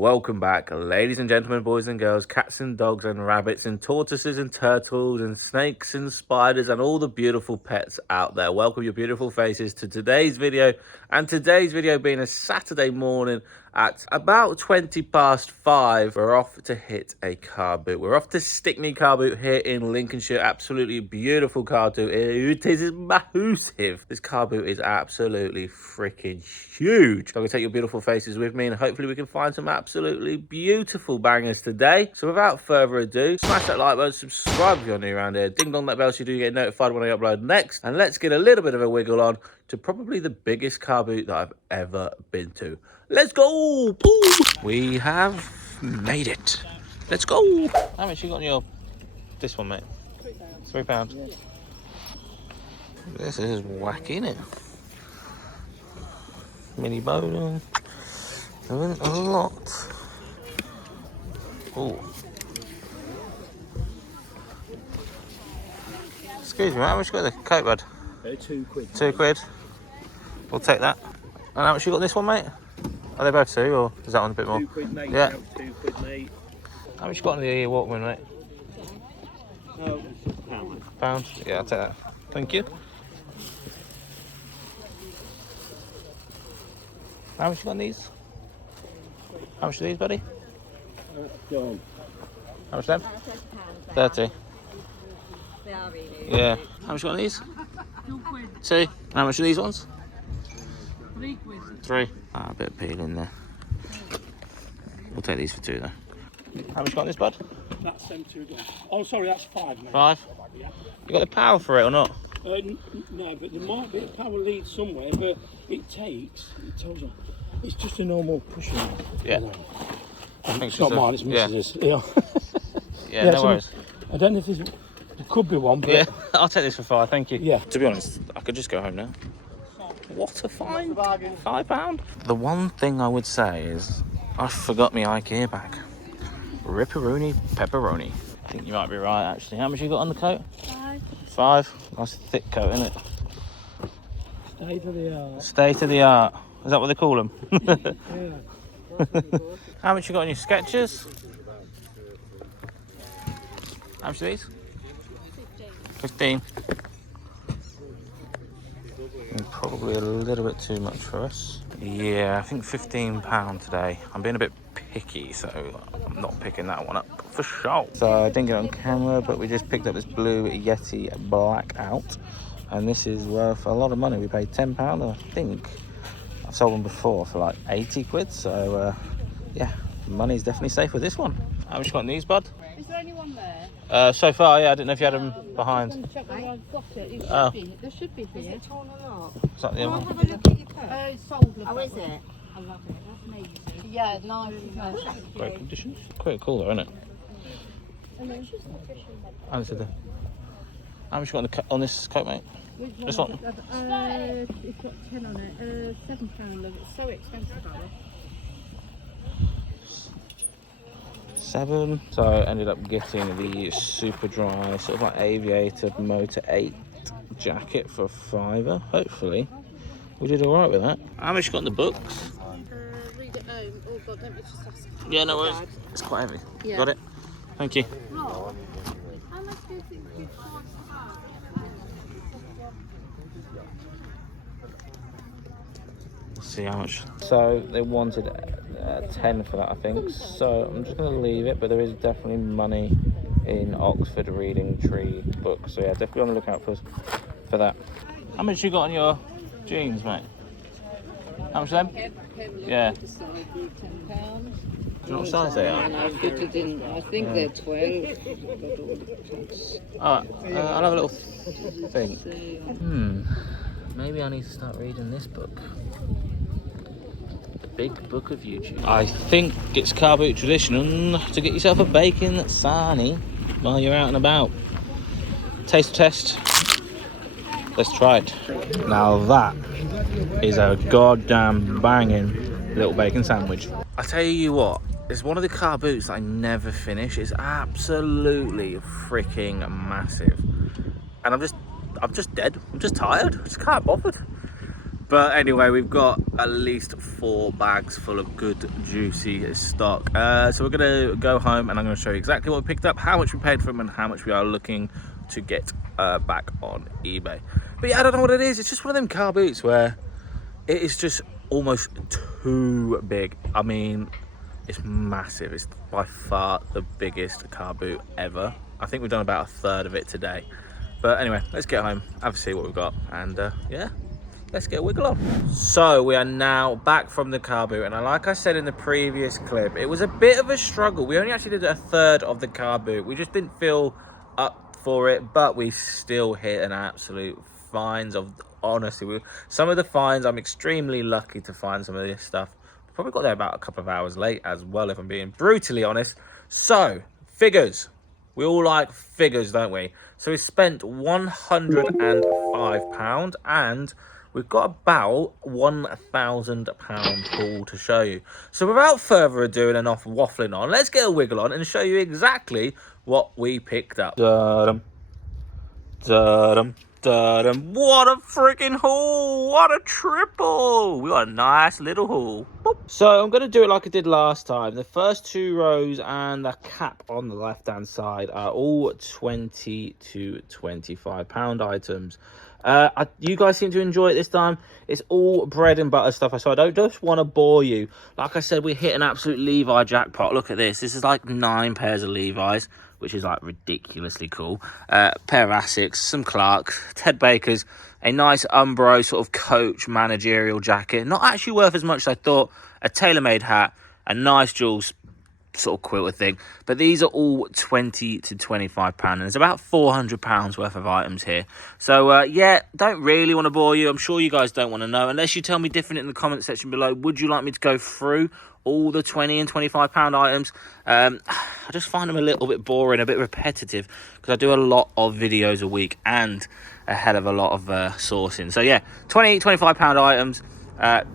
Welcome back, ladies and gentlemen, boys and girls, cats and dogs and rabbits and tortoises and turtles and snakes and spiders and all the beautiful pets out there. Welcome your beautiful faces to today's video, and today's video being a Saturday morning at about 5:20. We're off to hit a car boot. We're off to Stickney Car Boot here in Lincolnshire. Absolutely beautiful car boot. It is massive. This car boot is absolutely freaking huge. So I'm going to take your beautiful faces with me and hopefully we can find some absolutely beautiful bangers today. So without further ado, smash that like button, subscribe if you're new around here, ding dong that bell so you do get notified when I upload next, and let's get a little bit of a wiggle on to probably the biggest car boot that I've ever been to. Let's go! Boom. We have made it. Let's go! How much you got on your this one, mate? £3. Yeah. This is wacky, isn't it? Mini bowling. Doing a lot. Oh. Excuse me, how much you got the coat, bud? £2. £2. We'll take that. And how much you got this one, mate? Are they both 2, or is that one a bit more? £2, mate. Yeah. £2, mate. How much you got on the Walkman, mate? Oh, £1. Yeah, I'll take that. Thank you. How much you got on these? How much are these, buddy? Go on. How much them? 30. They are really. Yeah. How much you got on these? £2. How much are these ones? £3. £3. Ah, a bit of peel in there. We'll take these for 2 though. How much you got on this, bud? That's them 2 again. Oh, sorry, that's 5, mate. 5? Yeah. You got the power for it or not? No, but there might be a power lead somewhere, but it tells you. It's just a normal push. Yeah. I think it's not mine, it's Mrs. Yeah. Yeah, no worries. I don't know if there could be one, but... Yeah, I'll take this for 5, thank you. Yeah. To be honest, I could just go home now. What a find! £5. The one thing I would say is I forgot my IKEA bag. Ripperoonie pepperoni. I think you might be right, actually. How much you got on the coat? 5. 5. That's a thick coat, isn't it? State of the art. State of the art. Is that what they call them? Yeah. How much you got on your Skechers? How much are these? 15. Probably a little bit too much for us. Yeah, I think £15 today. I'm being a bit picky, so I'm not picking that one up for sure. So I didn't get it on camera, but we just picked up this blue Yeti Blackout, and this is worth a lot of money. We paid £10, I think. I've sold them before for like 80 quid, so yeah, money's definitely safe with this one. How much you got on these, bud? Is there anyone there? So far, yeah, I didn't know if you had them behind. Check whether I've got it. It should Oh. be. There should be here. Is it torn or not? Is that the other one? Have a look at your purse. It's sold. Oh, is it? I love it. That's amazing. Yeah, nice. Great condition. Quite cool, though, isn't it? Answer how much you got on, on this coat, mate? This one? It's got 10 on it. £7. It's so expensive, though. 7. So I ended up getting the super dry, sort of like aviator motor 8 jacket for £5. Hopefully, we did all right with that. How much you got in the books? Read it home. Oh, God, let me just ask. Yeah, no worries. It's quite heavy. Yeah. Got it? Thank you. Oh. How much do you think you charge for that? Let's see how much. So they wanted 10 for that, I think. So I'm just going to leave it, but there is definitely money in Oxford Reading Tree books. So yeah, definitely on the lookout for that. How much you got on your jeans, mate? How much them? Yeah. Do you know what size they are? I fitted in, I think they're 12. Alright, I'll have a little think. Maybe I need to start reading this book. The Big Book of YouTube. I think it's car boot tradition to get yourself a bacon sarnie while you're out and about. Taste test. Let's try it. Now that is a goddamn banging little bacon sandwich. I tell you what, it's one of the car boots that I never finish. It's absolutely freaking massive. And I'm just dead. I'm just tired. I just can't bother. But anyway, we've got at least 4 bags full of good, juicy stock. So we're going to go home and I'm going to show you exactly what we picked up, how much we paid for them, and how much we are looking to get back on eBay. But yeah, I don't know what it is. It's just one of them car boots where it is just almost too big. I mean, it's massive. It's by far the biggest car boot ever. I think we've done about a third of it today. But anyway, let's get home, have a see what we've got, and yeah, let's get a wiggle on. So we are now back from the car boot, and like I said in the previous clip, it was a bit of a struggle. We only actually did a third of the car boot. We just didn't feel up for it, but we still hit an absolute finds of, honestly, some of the finds, I'm extremely lucky to find some of this stuff. Probably got there about a couple of hours late as well, if I'm being brutally honest. So, figures. We all like figures, don't we? So we spent £105 and we've got about £1,000 haul to show you. So without further ado and enough waffling on, let's get a wiggle on and show you exactly what we picked up. Da-dum, da-dum, da-dum. What a freaking haul! What a triple! We got a nice little haul. Boop. So I'm going to do it like I did last time. The first 2 rows and the cap on the left hand side are all £20 to £25 items. You guys seem to enjoy it this time. It's all bread and butter stuff, so I don't just want to bore you. Like I said, we hit an absolute Levi jackpot. Look at this. This is like 9 pairs of Levi's, which is like ridiculously cool. Pair of Asics, some Clarks, Ted Bakers, a nice Umbro sort of coach managerial jacket. Not actually worth as much as I thought. A tailor-made hat, a nice Jules sort of quilter thing. But these are all £20 to £25, and there's about £400 worth of items here. So yeah, don't really want to bore you. I'm sure you guys don't want to know, unless you tell me different in the comment section below. Would you like me to go through all the £20 and £25 items? I just find them a little bit boring, a bit repetitive, because I do a lot of videos a week and a hell of a lot of sourcing. So yeah, £20, £25 items.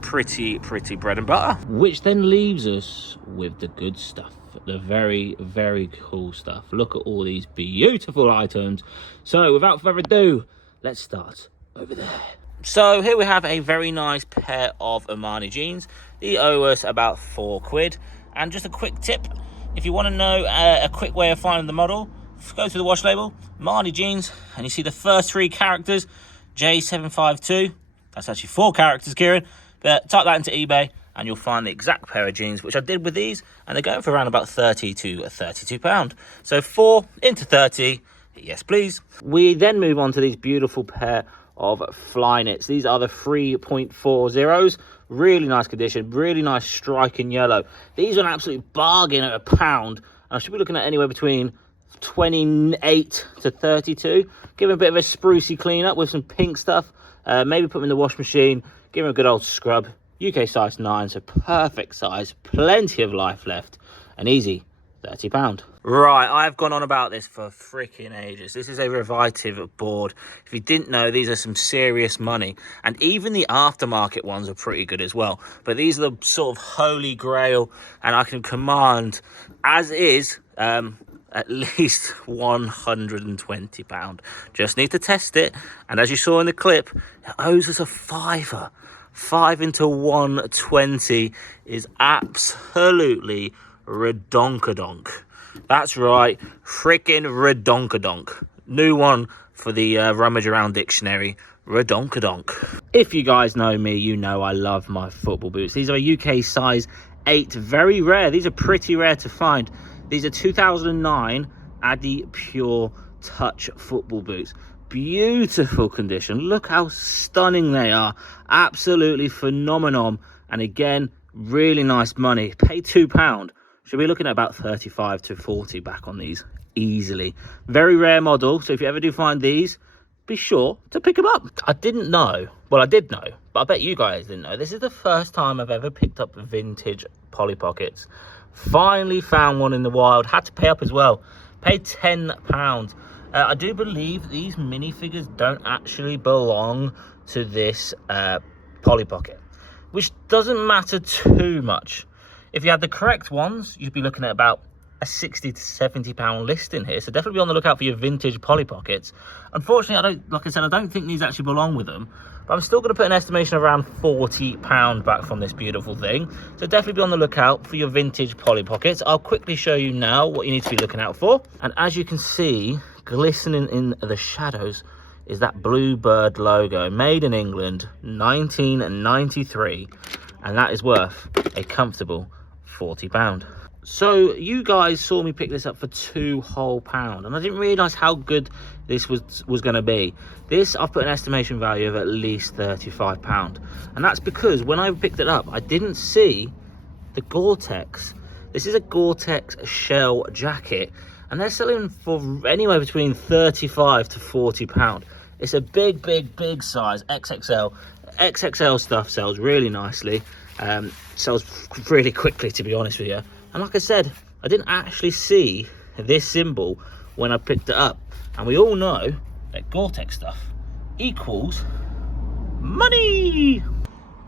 Pretty bread and butter. Which then leaves us with the good stuff, the very, very cool stuff. Look at all these beautiful items. So without further ado, let's start over there. So here we have a very nice pair of Armani jeans. They owe us about £4. And just a quick tip, if you want to know a quick way of finding the model, go to the wash label, Armani jeans, and you see the first 3 characters, J752. That's actually 4 characters, Kieran. But type that into eBay and you'll find the exact pair of jeans, which I did with these, and they're going for around about £30 to £32. So 4 into 30, yes please. We then move on to these beautiful pair of Flyknits. These are the 3.40s. Really nice condition, really nice striking yellow. These are an absolute bargain at £1. And I should be looking at anywhere between 28 to 32. Give them a bit of a sprucey clean up with some pink stuff. Maybe put them in the wash machine, give them a good old scrub. UK size 9, so perfect size, plenty of life left, and easy, £30. Right, I've gone on about this for freaking ages. This is a Revitive board. If you didn't know, these are some serious money, and even the aftermarket ones are pretty good as well. But these are the sort of holy grail, and I can command, as is, at least £120. Just need to test it, and as you saw in the clip, it owes us a £5. 5 into 120 is absolutely redonkadonk. That's right, freaking redonkadonk. New one for the RummageAround dictionary, redonkadonk. If you guys know me, you know I love my football boots. These are a UK size 8, very rare. These are pretty rare to find. These are 2009 Addy Pure Touch football boots. Beautiful condition. Look how stunning they are. Absolutely phenomenal. And again, really nice money. Pay £2. Should be looking at about 35 to 40 back on these easily. Very rare model. So if you ever do find these, be sure to pick them up. I didn't know. Well, I did know, but I bet you guys didn't know. This is the first time I've ever picked up vintage Polly Pockets. Finally found one in the wild. Had to pay up as well. Paid £10. I do believe these minifigures don't actually belong to this Polly Pocket, which doesn't matter too much. If you had the correct ones, you'd be looking at about a £60 to £70 listing here, so definitely be on the lookout for your vintage Polly Pockets. Unfortunately, like I said, I don't think these actually belong with them, but I'm still going to put an estimation of around £40 back from this beautiful thing. So definitely be on the lookout for your vintage Polly Pockets. I'll quickly show you now what you need to be looking out for. And as you can see, glistening in the shadows is that Bluebird logo, made in England, 1993, and that is worth a comfortable £40. So you guys saw me pick this up for £2 whole, and I didn't realise how good this was going to be. This, I've put an estimation value of at least £35, and that's because when I picked it up, I didn't see the GoreTex. This is a GoreTex shell jacket, and they're selling for anywhere between £35 to £40. It's a big size, XXL. XXL stuff sells really nicely, sells really quickly, to be honest with you. And like I said, I didn't actually see this symbol when I picked it up. And we all know that GoreTex stuff equals money.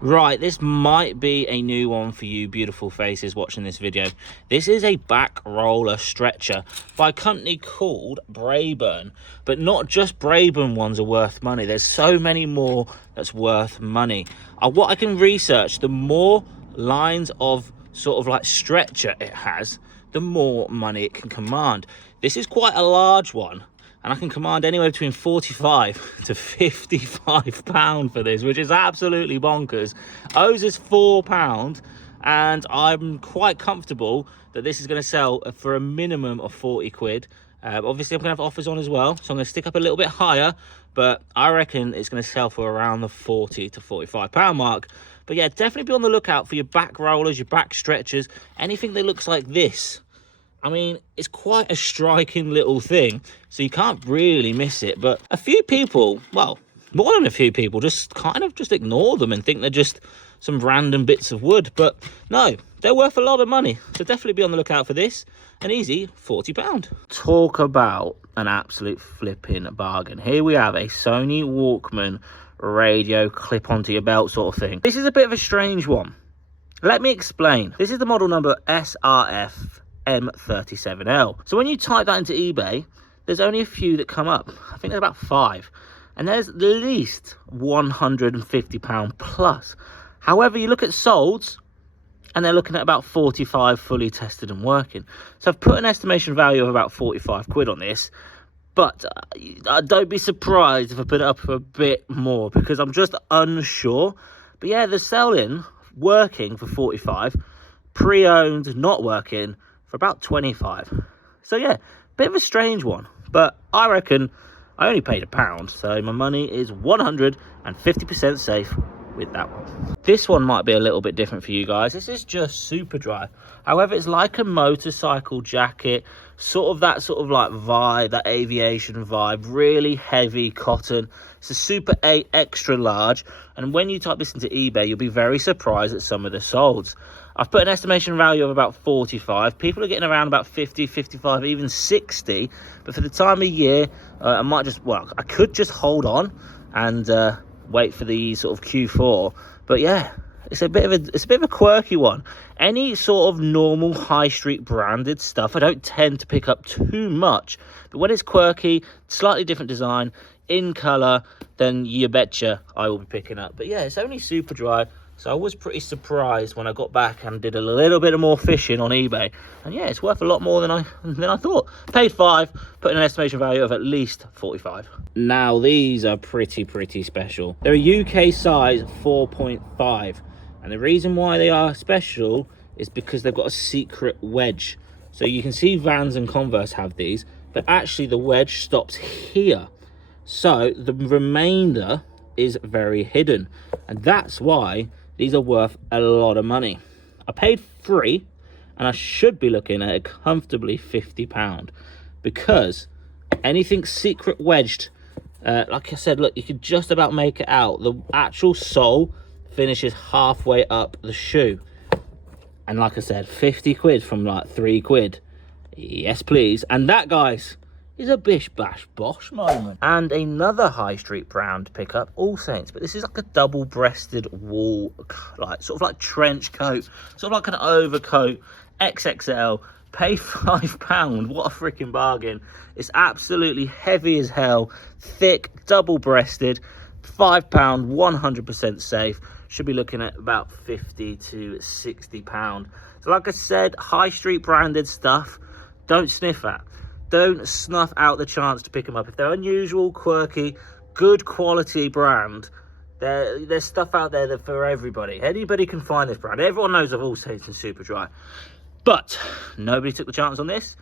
Right, this might be a new one for you beautiful faces watching this video. This is a back roller stretcher by a company called Brayburn. But not just Brayburn ones are worth money. There's so many more that's worth money. What I can research, the more lines of sort of like stretcher it has, the more money it can command. This is quite a large one, and I can command anywhere between £45 to £55 for this, which is absolutely bonkers. Ours is £4, and I'm quite comfortable that this is going to sell for a minimum of 40 quid. Obviously, I'm going to have offers on as well, so I'm going to stick up a little bit higher, but I reckon it's going to sell for around the £40 to £45 mark. But yeah, definitely be on the lookout for your back rollers, your back stretchers, anything that looks like this. I mean, it's quite a striking little thing, so you can't really miss it. But a few people, well, more than a few people, just kind of just ignore them and think they're just some random bits of wood. But no, they're worth a lot of money. So definitely be on the lookout for this. An easy £40. Talk about an absolute flipping bargain. Here we have a Sony Walkman radio clip onto your belt sort of thing. This is a bit of a strange one. Let me explain. This is the model number SRF M37L. So when you type that into eBay, there's only a few that come up. I think there's about 5, and there's at least £150 plus. However, you look at solds, and they're looking at about 45 fully tested and working. So I've put an estimation value of about 45 quid on this, but don't be surprised if I put it up for a bit more, because I'm just unsure. But yeah, they're selling working for 45, pre-owned not working for about 25. So yeah, bit of a strange one, but I reckon I only paid £1, so my money is 150% safe with that one. This one might be a little bit different for you guys. This is just super dry. However, it's like a motorcycle jacket, sort of like vibe, that aviation vibe, really heavy cotton. It's a Super 8 extra large, and when you type this into eBay, you'll be very surprised at some of the solds. I've put an estimation value of about 45. People are getting around about 50, 55, even 60. But for the time of year, I could just hold on and wait for the sort of Q4. But yeah, it's a bit of a quirky one. Any sort of normal high street branded stuff, I don't tend to pick up too much. But when it's quirky, slightly different design, in colour, then you betcha I will be picking up. But yeah, it's only super dry. So I was pretty surprised when I got back and did a little bit more fishing on eBay. And yeah, it's worth a lot more than I thought. Paid 5, put in an estimation value of at least 45. Now, these are pretty special. They're a UK size 4.5. And the reason why they are special is because they've got a secret wedge. So you can see Vans and Converse have these, but actually the wedge stops here. So the remainder is very hidden. And that's why these are worth a lot of money. I paid 3, and I should be looking at a comfortably £50, because anything secret wedged, like I said, look, you could just about make it out. The actual sole finishes halfway up the shoe, and like I said, 50 quid from like 3 quid. Yes please. And that, guys, is a bish bash bosh moment. And another high street brand pickup, All Saints, but this is like a double-breasted wool, like sort of like trench coat, sort of like an overcoat, XXL, pay £5. What a freaking bargain. It's absolutely heavy as hell, thick, double-breasted, £5, 100% safe. Should be looking at about £50 to £60. So like I said, high street branded stuff, don't sniff at. Don't snuff out the chance to pick them up. If they're unusual, quirky, good quality brand, there's stuff out there that for everybody. Anybody can find this brand. Everyone knows of All-Saints and Superdry. But nobody took the chance on this,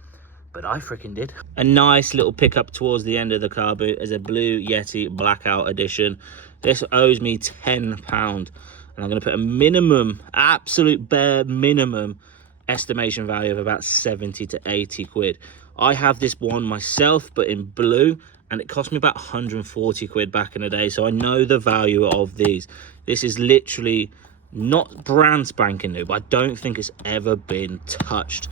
but I freaking did. A nice little pickup towards the end of the car boot is a blue Yeti Blackout Edition. This owes me £10, and I'm going to put a minimum, absolute bare minimum estimation value of about 70 to 80 quid. I have this one myself, but in blue, and it cost me about 140 quid back in the day, so I know the value of these. This is literally not brand spanking new, but I don't think it's ever been touched.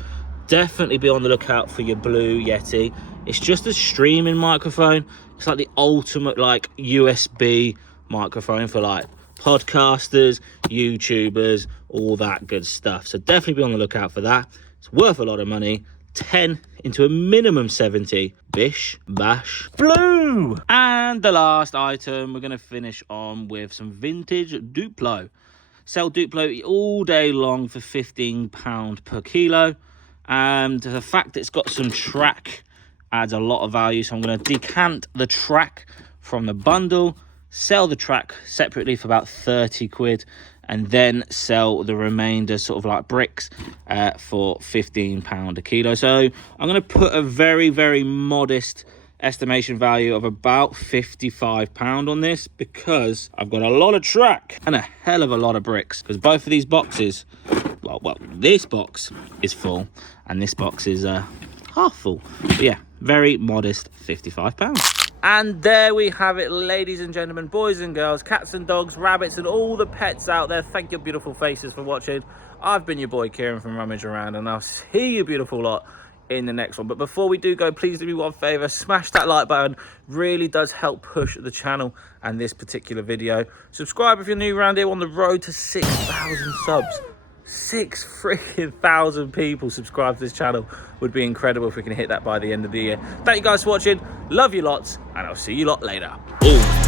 Definitely be on the lookout for your blue Yeti. It's just a streaming microphone. It's like the ultimate like USB microphone for like podcasters, YouTubers, all that good stuff. So definitely be on the lookout for that. It's worth a lot of money. 10 into a minimum 70. Bish, bash, blue. And the last item, we're going to finish on with some vintage Duplo. Sell Duplo all day long for £15 per kilo. And the fact that it's got some track adds a lot of value. So I'm going to decant the track from the bundle, sell the track separately for about 30 quid, and then sell the remainder sort of like bricks for £15 a kilo. So I'm going to put a very, very modest estimation value of about £55 on this, because I've got a lot of track and a hell of a lot of bricks, because both of these boxes, well, this box is full and this box is half full. But yeah, very modest £55. And there we have it, ladies and gentlemen, boys and girls, cats and dogs, rabbits, and all the pets out there. Thank your beautiful faces for watching. I've been your boy Kieran from RummageAround, and I'll see you beautiful lot in the next one. But before we do go, please do me one favor, smash that like button. Really does help push the channel and this particular video. Subscribe if you're new around here, on the road to 6,000 subs. 6,000 people subscribe to this channel. Would be incredible if we can hit that by the end of the year. Thank you guys for watching. Love you lots, and I'll see you lot later. Boom.